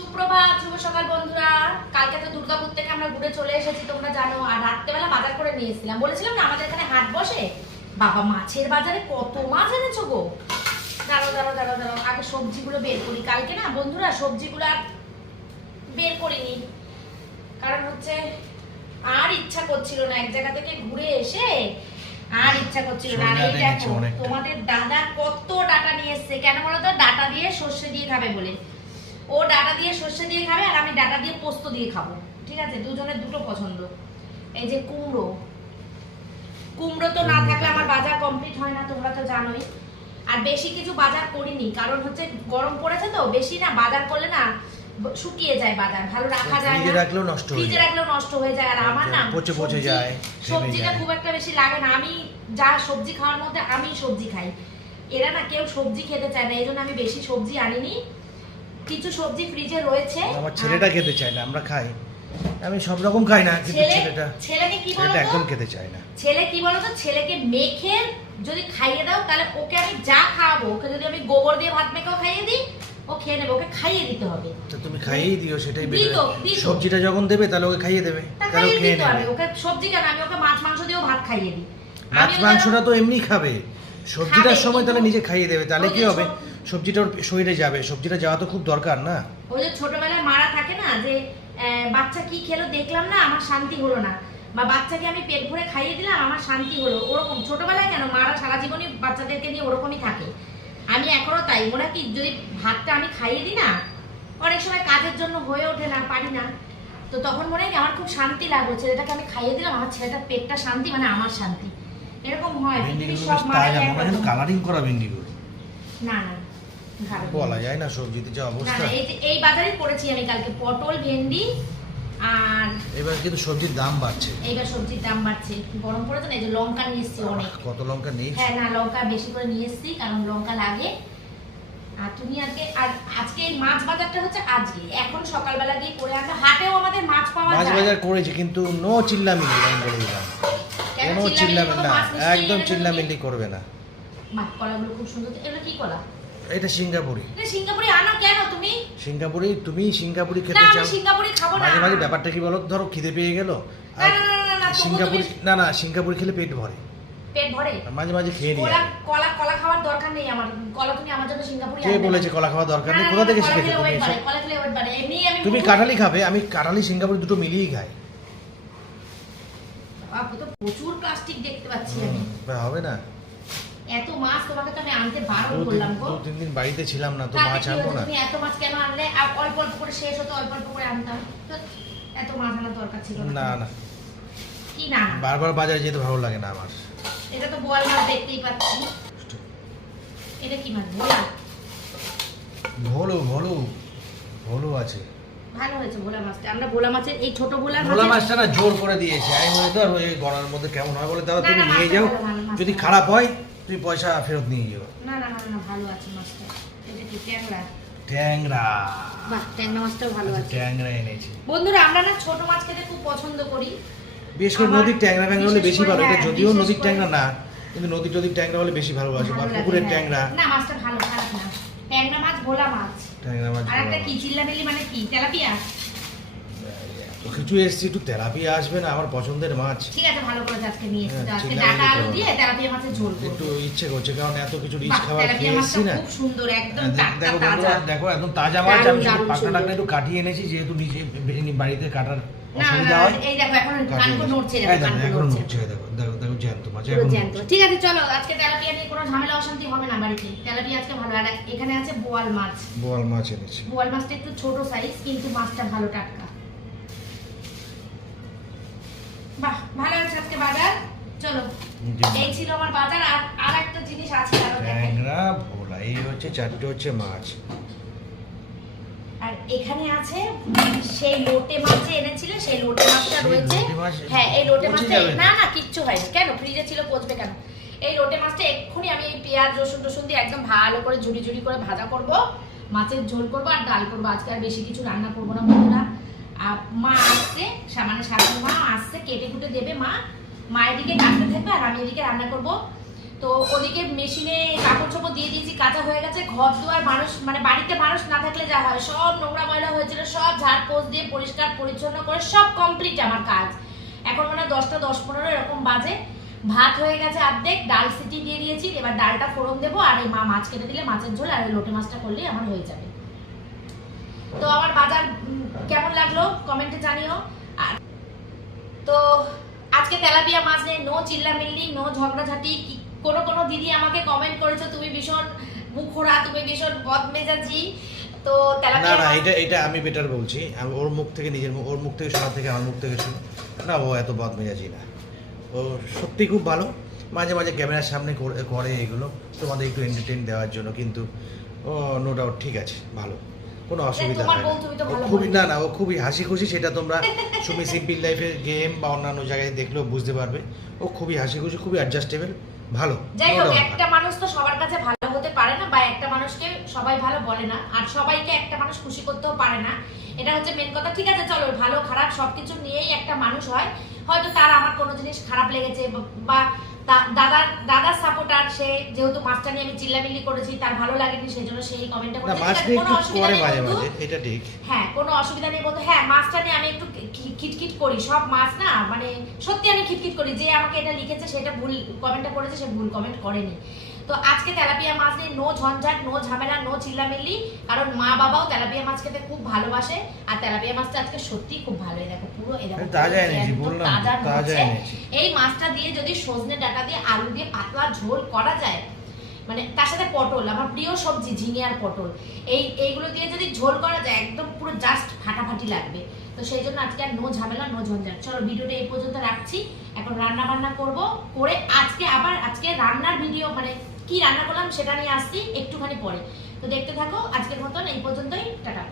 সুপ্রভাত শুভ সকাল বন্ধুরা। কালকে তো দুর্গাপুর থেকে আমরা ঘুরে চলে এসেছি তোমরা জানো। আর রাত্রেবেলা বাজার করে নিয়ে এসেছিলাম। বলেছিলাম না আমাদের এখানে হাট বসে? বাবা মাছের বাজারে কত মাছ এনেছো গো? দাঁড়াও দাঁড়াও দাঁড়াও আগে সবজিগুলো বের করি। কালকে না বন্ধুরা সবজিগুলো আর বের করিনি। কারণ হচ্ছে আর ইচ্ছা করছিল না। এক জায়গা থেকে ঘুরে এসে আর ইচ্ছা করছিল না। এই দেখো তোমাদের দাদা কত ডাটা নিয়ে এসছে। কেন বলো তো? ডাটা দিয়ে সর্ষে দিয়ে খাবে বলে। ও ডাটা দিয়ে সর্ষে দিয়ে খাবে আর আমি ডাটা দিয়ে পোস্ত দিয়ে খাব। ঠিক আছে? দুজনের দুটো পছন্দ। এই যে কুমড়ো। কুমড়ো তো না থাকলে আমার বাজার কমপ্লিট হয় না তোমরা তো জানোই। আর বেশি কিছু বাজার করিনি কারণ হচ্ছে গরম পড়েছে তো বেশি না বাজার করলে না শুকিয়ে যায় বাজার ভালো রাখা যায় না। রাখলেও নষ্ট হয়ে ফ্রিজে রাখলেও নষ্ট হয়ে যায় আর আমার না পচে পচে যায়, সবজিটা খুব একটা বেশি লাগে না। আমি যা সবজি খাওয়ার মধ্যে আমি সবজি খাই। এরা না কেউ সবজি খেতে চায় না এই জন্য আমি বেশি সবজি আনিনি। কিছু সবজি ফ্রিজে রয়েছে। আমার ছেলেটা খেতে চায় না আমরা খাই। আমি সব রকম খাই না কিন্তু ছেলেটা ছেলেকে কি বলতো? একদম খেতে চায় না। ছেলে কি বলতো? ছেলেকে মেখে যদি খাইয়ে দাও তাহলে ওকে আমি যা খাওয়াবো ওকে যদি আমি গোবর দিয়ে ভাত মেখেও খাইয়ে দিই ও খেয়ে নেবে ওকে খাইয়ে দিতে হবে। তো তুমি খাইয়েই দিও সেটাই বেটার সবজিটা যখন দেবে তাহলে ওকে খাইয়ে দেবে তাহলে খেয়ে নেবে। ওকে সবজি কেন? আমি ওকে মাছ মাংস দিয়েও ভাত খাইয়ে দিই। মাছ মাংসটা তো এমনি খাবে। সবজিটার সময় তাহলে নিজে খাইয়ে দেবে তাহলে কি হবে? সবজিটা ওর শরীরে যাবে সবজিটা যাওয়া তো খুব দরকার না? ওই যে ছোটবেলায় মারা থাকে না যে বাচ্চা কি খেলো দেখলাম না আমার শান্তি হলো না। বা বাচ্চাকে আমি পেট ভরে খাইয়ে দিলাম আমার শান্তি হলো ওরকম। ছোটবেলায় কেন মারা সারা জীবনই বাচ্চাদেরকে নিয়ে ওরকমই থাকে? আমি এখনও তাই হয় কি যদি ভাতটা আমি খাইয়ে দিই না অনেক সময় কাজের জন্য হয়ে ওঠে না পারি না। তো তখন মনে হয় আমার খুব শান্তি লাগল ছেলেটাকে আমি খাইয়ে দিলাম আমার ছেলেটার পেটটা শান্তি মানে আমার শান্তি। এরকম হয় সব। কালারিং করা না না। বলা যায় না সবজিতে যা অবস্থা। এই বাজারে করেছি আমি কালকে পটল ভেন্ডি আর এবার কিন্তু সবজির দাম বাড়ছে। এইবার সবজির দাম বাড়ছে। গরম পড়েছে না এই যে লঙ্কা নিয়ে এসছি অনেক। কত লঙ্কা হ্যাঁ না লঙ্কা বেশি করে নিয়ে এসছি কারণ লঙ্কা লাগে। আর তুমি আজকে আর আজকে এই মাছ বাজারটা হচ্ছে আজকে। এখন সকালবেলা দিয়ে করে আনবে। হাটেও আমাদের মাছ পাওয়া মাছ যায়। বাজার করেছে কিন্তু নো চিল্লামিল্লি আমি বলে দিলাম। কেন চিল্লামিল্লি? না মাছ একদম চিল্লামিল্লি করবে না? বাহ কলাগুলো খুব সুন্দর এগুলো কি কলা? এটা সিঙ্গাপুরি। সিঙ্গাপুরি আনো কেন তুমি? সিঙ্গাপুরি তুমি সিঙ্গাপুরি খেতে চাও? সিঙ্গাপুরি খাব না। মাঝে মাঝে ব্যাপারটা কি বলো? ধরো খিদে পেয়ে গেল। না, না, না, না, না, সিঙ্গাপুরি না না সিঙ্গাপুরি খেলে পেট ভরে। পেট ভরে? মাঝে মাঝে খেয়ে নিয়ে কলা কলা খাওয়ার দরকার নেই আমার। কলা তুমি আমার জন্য সিঙ্গাপুরি কে বলেছে কলা খাওয়া দরকার নেই? কোথা থেকে শিখেছো তুমি কলা খেলে weight বাড়ে। এমনি আমি তুমি কাঁঠালি খাবে? আমি কাঁঠালি সিঙ্গাপুরি দুটো মিলিয়েই খাই। প্রচুর প্লাস্টিক দেখতে পাচ্ছি আমি। হবে না। এত মাছ তোমাকে তো আমি আনতে বারণ করলাম গো। তিন দিন বাড়িতে ছিলাম না তো মাছ আনব না। তুমি এত মাছ কেন আনলে? আর অল্প অল্প করে শেষ হতো অল্প অল্প করে আনতাম। তো এত মাছ আনার দরকার ছিল না না কি না বারবার বাজারে যেতে ভালো লাগে না আমার। এটা তো বোয়াল মাছ দেখতেই পাচ্ছি। এটা কি মাছ? ভোলা? ভোলো ভোলো। ভোলো আছে। ভালো হয়েছে ভোলা মাছটা। আমরা ভোলা মাছের এই ছোট ভোলা ভোলা মাছটা না জোর করে দিয়েছে। আমি বলে ধর এই গড়ার মধ্যে কেমন হয় বলে না, তুমি নিয়ে যাও। যদি খারাপ হয় তুমি পয়সা ফেরত নিয়ে যাও না না না ভালো আছে মাছটা। এটা কি ট্যাংরা? ট্যাংরা। বাহ ট্যাংরা মাছটাও ভালো আচ্ছা, আছে। ট্যাংরা এনেছি। বন্ধুরা আমরা না ছোট মাছ খেতে খুব পছন্দ করি। বেশ করে নদীর ট্যাংরা ফ্যাংরা হলে বেশি ভালো এটা হ্যাঁ, যদিও নদীর ট্যাংরা না কিন্তু নদী টদীর ট্যাংরা হলে বেশি ভালোবাসি বা পুকুরের হ্যাঁ। ট্যাংরা। না মাছটা ভালো খারাপ না। ট্যাংরা মাছ ভোলা মাছ। ট্যাংরা মাছ আর একটা কি মাছ। চিল্লামিল্লি মানে কি? তেলাপিয়া? কিছু এসছি একটু তেলাপিয়া আসবে না আমার পছন্দের মাছ। ঠিক আছে ভালো করে আজকে নিয়ে এসেছি হ্যাঁ, আজকে ডাটা আলু দিয়ে তেলাপিয়া মাছের ঝোল একটু ইচ্ছে করছে কারণ এত কিছু রিচ খাবার খেয়ে না। খুব সুন্দর একদম হ্যাঁ, টাটকা দেখো তাজা। বন্ধুরা, দেখো একদম তাজা মাছ আমি দারুণ পাকনা একটু কাটিয়ে এনেছি যেহেতু নিজে বাড়িতে কাটার অসুবিধা হয়। এই দেখো এখন কানকো নড়ছে দেখো এখনও নড়ছে। নড়ছে দেখো দেখো দেখো জ্যান্ত মাছ এখন জ্যান্ত। ঠিক আছে চলো আজকে তেলাপিয়া নিয়ে কোনো ঝামেলা অশান্তি হবে না বাড়িতে। তেলাপিয়া আজকে ভালো আর এখানে আছে বোয়াল মাছ। বোয়াল মাছ এনেছি। বোয়াল মাছটা একটু ছোট সাইজ কিন্তু মাছটা ভালো টাটকা। ভালো আছে আজকে বাজার? চলো এই ছিল আমার বাজার আর আর একটা জিনিস আছে আরও ট্যাংরা ভোলা এই হচ্ছে চারটে হচ্ছে মাছ। আর এখানে আছে সেই লোটে মাছ যে এনেছিলে সেই লোটে মাছটা রয়েছে। হ্যাঁ এই লোটে মাছটা না না কিচ্ছু হয়নি। কেন? ফ্রিজে ছিল পচবে কেন? এই লোটে মাছটা এক্ষুনি আমি পেঁয়াজ রসুন টসুন দিয়ে একদম ভালো করে ঝুড়ি ঝুড়ি করে ভাজা করব মাছের ঝোল করব আর ডাল করব। আজকে আর বেশি কিছু রান্না করব না বন্ধুরা। মা আসছে সামান্য শাশুড়ি মা আসছে, কেটে কুটে দেবে মা। মা এদিকে কাটতে থাকবে আর আমি এদিকে রান্না করব। তো ওদিকে মেশিনে কাপড় চোপড় দিয়ে দিয়েছি, কাঁচা হয়ে গেছে, ঘর দুয়ার মানুষ মানে বাড়িতে মানুষ না থাকলে যা হয়, সব নোংরা ময়লা হয়েছিল, সব ঝাড় পোস্ট দিয়ে পরিষ্কার, পরিচ্ছন্ন করে সব কমপ্লিট আমার কাজ। এখন মানে দশটা দশ পনেরো, এরকম বাজে। ভাত হয়ে গেছে অর্ধেক, ডাল সিটি দিয়ে দিয়েছি, এবার ডালটা ফোড়ন দেবো আর এই মা মাছ কেটে দিলে মাছের ঝোল আর লোটে মাছটা করলেই আমার হয়ে যাবে। তো আমার বাজার উম, কেমন লাগল কমেন্টে জানিও আর তো আজকে তেলাপিয়া মাছ নেই নো চিল্লামিল্লি নো ঝগড়াঝাটি। কোনো কোনো দিদি আমাকে কমেন্ট করেছ তুমি ভীষণ মুখোরা তুমি ভীষণ বদমেজাজি। তো না তেলাপিয়া না মাছ- এটা এটা আমি বেটার বলছি। আমি ওর মুখ থেকে নিজের মুখ ওর মুখ থেকে শোনার থেকে আমার মুখ থেকে শুনি। না ও এত বদমেজাজি না। ও সত্যি খুব ভালো। মাঝে মাঝে ক্যামেরার সামনে করে- করে এগুলো। তোমাদের একটু এন্টারটেইন দেওয়ার জন্য কিন্তু ও নো ডাউট ঠিক আছে ভালো। কোনো অসুবিধা হয় না। খুবই না না ও খুবই হাসি খুশি সেটা তোমরা সুমি সিম্পল লাইফের গেম বা অন্যান্য জায়গায় দেখলেও বুঝতে পারবে। ও খুবই হাসি খুশি খুবই অ্যাডজাস্টেবল ভালো যাই হোক একটা মানুষ তো সবার কাছে ভালো হতে পারে না বা একটা মানুষকে সবাই ভালো বলে না আর সবাইকে একটা মানুষ খুশি করতেও পারে না। এটা হচ্ছে মেন কথা। ঠিক আছে চলো ভালো খারাপ সবকিছু নিয়েই একটা মানুষ হয়। হয়তো তার আমার কোনো জিনিস খারাপ লেগেছে বা- দাদার দাদার সে যেহেতু মাছটা নিয়ে আমি চিল্লামিল্লি করেছি তার ভালো লাগেনি সেই জন্য সেই কমেন্টটা করেছে মাছ নিয়ে একটু করে মাঝে মাঝে এটা ঠিক। হ্যাঁ কোনো অসুবিধা নেই বলতে হ্যাঁ মাছটা নিয়ে আমি একটু খিটখিট করি সব মাছ না মানে সত্যি আমি খিটখিট করি যে আমাকে এটা লিখেছে সেটা ভুল কমেন্টটা করেছে সে ভুল কমেন্ট করেনি। তো আজকে তেলাপিয়া মাছ নিয়ে নো ঝঞ্ঝাট নো ঝামেলা নো চিল্লামিল্লি কারণ মা বাবাও তেলাপিয়া মাছ খেতে খুব ভালোবাসে আর তেলাপিয়া মাছটা আজকে সত্যি খুব ভালো দেখো পুরো তাজা। এই মাছটা দিয়ে যদি সজনে ডাটা দিয়ে আলু দিয়ে পাতলা ঝোল করা যায় মানে তার সাথে পটল আমার প্রিয় সবজি ঝিঙে আর পটল এই এইগুলো দিয়ে যদি ঝোল করা যায় একদম পুরো জাস্ট ফাটাফাটি লাগবে। তো সেই জন্য আজকে আর নো ঝামেলা নো ঝঞ্ঝাট। চলো ভিডিওটা এই পর্যন্ত রাখছি। এখন রান্না বান্না করব করে আজকে আবার আজকে রান্নার ভিডিও মানে কি রান্না করলাম সেটা নিয়ে আসছি একটুখানি পরে। তো দেখতে থাকো, আজকের মতন এই পর্যন্তই, টাটা।